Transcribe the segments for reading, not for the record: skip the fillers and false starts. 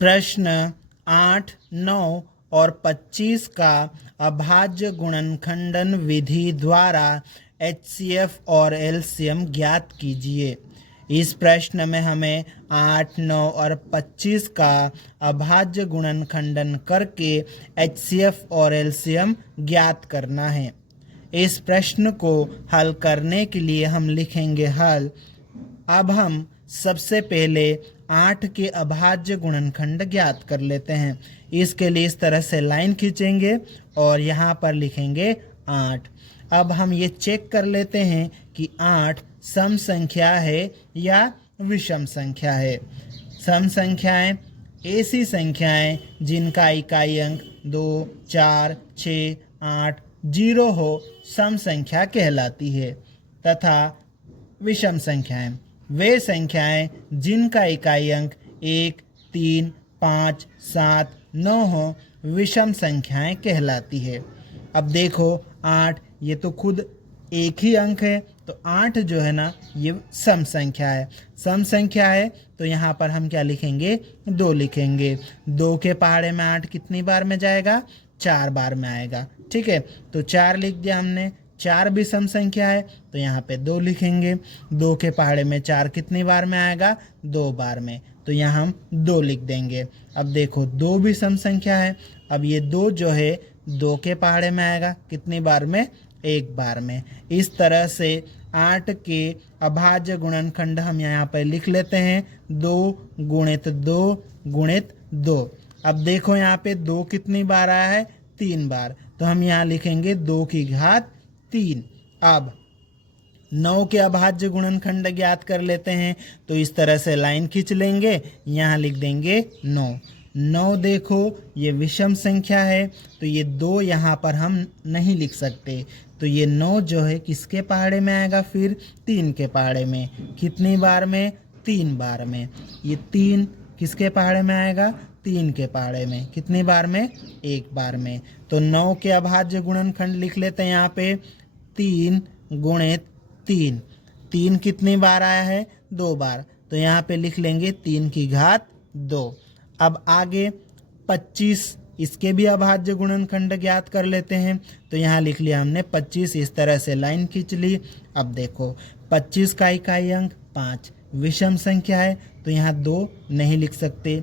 प्रश्न 8, 9 और 25 का अभाज्य गुणनखंडन विधि द्वारा एचसीएफ और एलसीएम ज्ञात कीजिए। इस प्रश्न में हमें 8, 9 और 25 का अभाज्य गुणनखंडन करके एचसीएफ और एलसीएम ज्ञात करना है। इस प्रश्न को हल करने के लिए हम लिखेंगे हल। अब हम सबसे पहले 8 के अभाज्य गुणनखंड ज्ञात कर लेते हैं। इसके लिए इस तरह से लाइन खींचेंगे और यहाँ पर लिखेंगे 8। अब हम ये चेक कर लेते हैं कि 8 सम संख्या है या विषम संख्या है। सम संख्याएं ऐसी संख्याएं जिनका इकाई अंक 2, 4, 6, 8, 0 हो सम संख्या कहलाती है, तथा विषम संख्याएं वे संख्याएं जिनका इकाई अंक 1, 3, 5, 7, 9 हो विषम संख्याएं कहलाती है। अब देखो 8 ये तो खुद एक ही अंक है, तो 8 जो है ना ये सम संख्या है। सम संख्या है तो यहाँ पर हम क्या लिखेंगे, 2 लिखेंगे। 2 के पहाड़े में 8 कितनी बार में जाएगा, 4 बार में आएगा। ठीक है, तो 4 लिख दिया हमने। 4 भी सम संख्या है तो यहाँ पे 2 लिखेंगे। 2 के पहाड़े में 4 कितनी बार में आएगा, 2 बार में, तो यहाँ हम 2 लिख देंगे। अब देखो 2 भी सम संख्या है। अब ये 2 जो है 2 के पहाड़े में आएगा कितनी बार में, 1 बार में। इस तरह से 8 के अभाज्य गुणनखंड हम यहाँ पर लिख लेते हैं 2 गुणित 2 गुणित 2। अब देखो यहाँ पे 2 कितनी बार आया है, 3 बार, तो हम यहाँ लिखेंगे 2 की घात 3। अब 9 के अभाज्य गुणनखंड ज्ञात कर लेते हैं, तो इस तरह से लाइन खींच लेंगे, यहाँ लिख देंगे 9। 9 देखो ये विषम संख्या है तो ये 2 यहाँ पर हम नहीं लिख सकते, तो ये 9 जो है किसके पहाड़े में आएगा, फिर 3 के पहाड़े में। कितनी बार में, 3 बार में। ये 3 किसके पहाड़े में आएगा, 3 के पहाड़े में। कितनी बार में, 1 बार में। तो 9 के अभाज्य गुणनखंड लिख लेते हैं यहाँ पे 3 गुणित 3। 3 कितनी बार आया है, 2 बार, तो यहाँ पे लिख लेंगे 3 की घात 2। अब आगे 25, इसके भी अभाज्य गुणनखंड ज्ञात कर लेते हैं, तो यहाँ लिख लिया हमने 25। इस तरह से लाइन खींच ली। अब देखो 25 का इकाई अंक 5 विषम संख्या है, तो यहाँ 2 नहीं लिख सकते।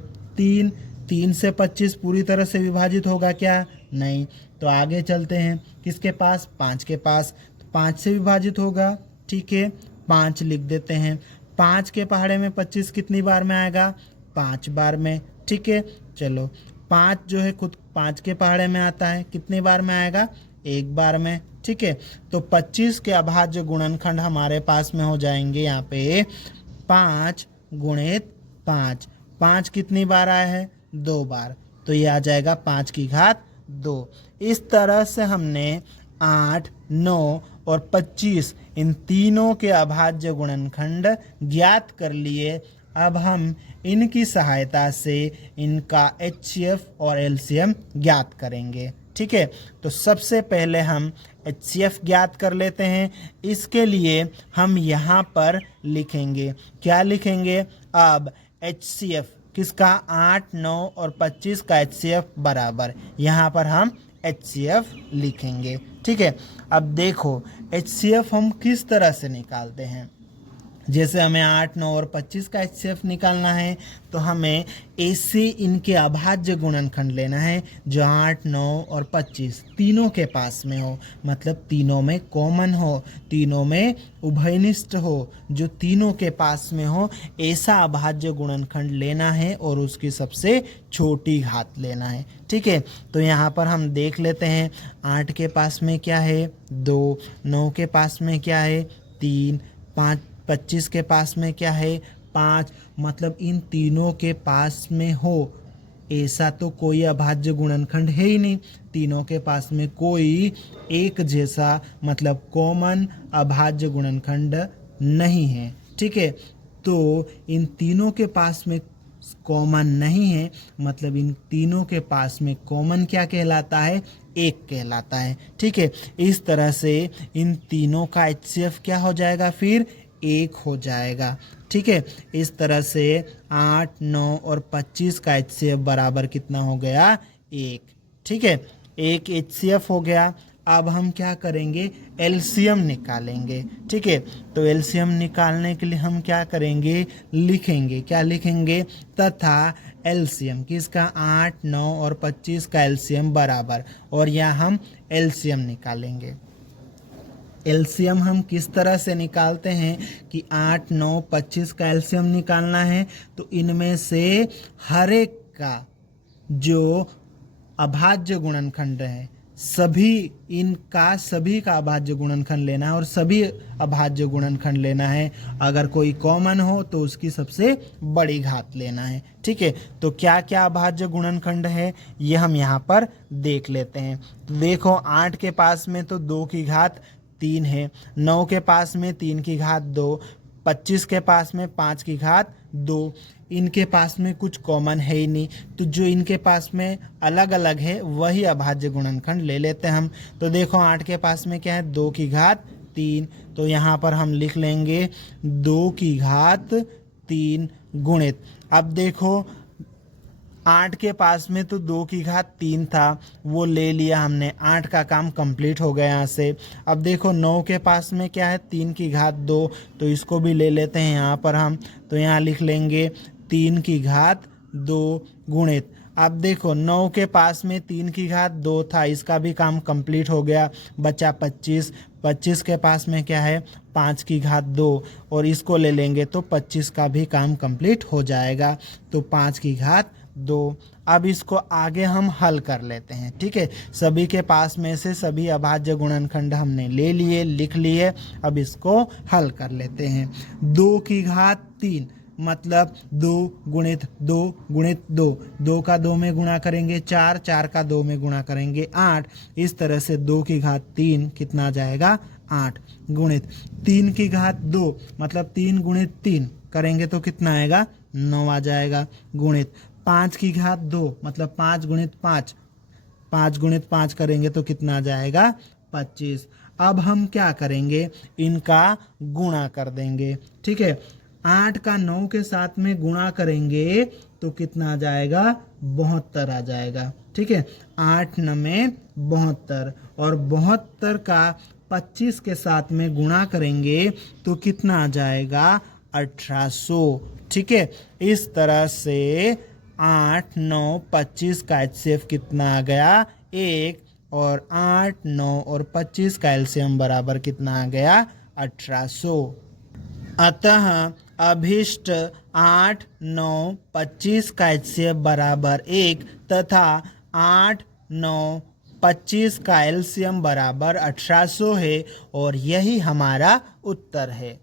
3 से 25 पूरी तरह से विभाजित होगा क्या, नहीं, तो आगे चलते हैं किसके पास, 5 के पास, तो 5 से विभाजित होगा। ठीक है, 5 लिख देते हैं। 5 के पहाड़े में 25 कितनी बार में आएगा, 5 बार में। ठीक है, चलो 5 जो है खुद 5 के पहाड़े में आता है, कितनी बार में आएगा, 1 बार में। ठीक है, तो 25 के अभाज्य गुणनखंड हमारे पास में हो जाएंगे यहाँ पे 5 गुणित 5। 5 कितनी बार आया है, 2 बार, तो ये आ जाएगा 5 की घात 2। इस तरह से हमने 8, 9 और 25 इन तीनों के अभाज्य गुणनखंड ज्ञात कर लिए। अब हम इनकी सहायता से इनका एचसीएफ और एलसीएम ज्ञात करेंगे। ठीक है, तो सबसे पहले हम एचसीएफ ज्ञात कर लेते हैं। इसके लिए हम यहाँ पर लिखेंगे, क्या लिखेंगे, अब एचसीएफ किसका, 8, 9 और 25 का एचसीएफ बराबर, यहाँ पर हम एचसीएफ लिखेंगे। ठीक है, अब देखो एचसीएफ हम किस तरह से निकालते हैं। जैसे हमें 8, 9 और 25 का एचसीएफ निकालना है, तो हमें ऐसे इनके अभाज्य गुणनखंड लेना है जो 8, 9 और 25 तीनों के पास में हो, मतलब तीनों में कॉमन हो, तीनों में उभयनिष्ठ हो, जो तीनों के पास में हो, ऐसा अभाज्य गुणनखंड लेना है और उसकी सबसे छोटी घात लेना है। ठीक है, तो यहाँ पर हम देख लेते हैं 8 के पास में क्या है, 2, 9 के पास में क्या है, 3, 5, 25 के पास में क्या है, 5, मतलब इन तीनों के पास में हो ऐसा तो कोई अभाज्य गुणनखंड है ही नहीं। तीनों के पास में कोई एक जैसा मतलब कॉमन अभाज्य गुणनखंड नहीं है। ठीक है, तो इन तीनों के पास में कॉमन नहीं है, मतलब इन तीनों के पास में कॉमन क्या कहलाता है, 1 कहलाता है। ठीक है, इस तरह से इन तीनों का एचसीएफ क्या हो जाएगा, फिर 1 हो जाएगा। ठीक है, इस तरह से 8, 9 और 25 का HCF बराबर कितना हो गया? 1। ठीक है, 1 HCF हो गया। अब हम क्या करेंगे? एलसीएम निकालेंगे। ठीक है, तो एलसीएम निकालने के लिए हम क्या करेंगे? लिखेंगे, क्या लिखेंगे? तथा एलसीएम किसका? 8, 9 और 25 का एलसीएम बराबर, और यहाँ हम एलसीएम निकालेंगे। एलसीएम हम किस तरह से निकालते हैं कि 8, 9, 25 का एलसीएम निकालना है, तो इनमें से हर एक का जो अभाज्य गुणनखंड है, सभी का अभाज्य गुणनखंड लेना है और सभी अभाज्य गुणनखंड लेना है। अगर कोई कॉमन हो तो उसकी सबसे बड़ी घात लेना है। ठीक है, तो क्या क्या अभाज्य गुणनखंड है ये हम यहाँ पर देख लेते हैं। तो देखो, 8 के पास में तो 2 की घात 3 है, 9 के पास में 3 की घात 2, 25 के पास में 5 की घात 2। इनके पास में कुछ कॉमन है ही नहीं, तो जो इनके पास में अलग अलग है वही अभाज्य गुणनखंड ले लेते हैं हम। तो देखो, 8 के पास में क्या है? 2 की घात 3, तो यहाँ पर हम लिख लेंगे 2 की घात 3 गुणित। अब देखो, 8 के पास में तो 2 की घात 3 था, वो ले लिया हमने, 8 का काम कंप्लीट हो गया यहाँ से। अब देखो, 9 के पास में क्या है? 3 की घात 2, तो इसको भी ले लेते हैं यहाँ पर हम। तो यहाँ लिख लेंगे 3 की घात 2 गुणित। अब देखो, 9 के पास में 3 की घात 2 था, इसका भी काम कंप्लीट हो गया, बचा 25। 25 के पास में क्या है? 5 की घात 2, और इसको ले लेंगे तो 25 का भी काम कंप्लीट हो जाएगा, तो 5 की घात 2। अब इसको आगे हम हल कर लेते हैं। ठीक है, सभी के पास में से सभी अभाज्य गुणनखंड हमने ले लिए, लिख लिए। अब इसको हल कर लेते हैं। 2 की घात 3 मतलब 2 गुणित 2 गुणित 2, 2 का 2 में गुणा करेंगे 4, 4 का 2 में गुणा करेंगे 8। इस तरह से 2 की घात 3 कितना आ जाएगा? 8 गुणित 3 की घात 2 मतलब 3 गुणित 3 करेंगे तो कितना आएगा? 9 आ जाएगा, गुणित 5 की घात 2 मतलब 5 गुणित 5, 5 गुणित 5 करेंगे तो कितना आ जाएगा? 25। अब हम क्या करेंगे? इनका गुणा कर देंगे। ठीक है, 8 का 9 के साथ में गुणा करेंगे तो कितना आ जाएगा? 72 आ जाएगा। ठीक है, 8 9 72, और 72 का 25 के साथ में गुणा करेंगे तो कितना आ जाएगा? 1800। ठीक है, इस तरह से 8, 9, 25 का HCF कितना आ गया? 1, और 8, 9 और 25 का LCM बराबर कितना आ गया? 1800। अतः अभिष्ट 8, 9, 25 का HCF बराबर 1 तथा 8, 9, 25 का LCM बराबर 1800 है, और यही हमारा उत्तर है।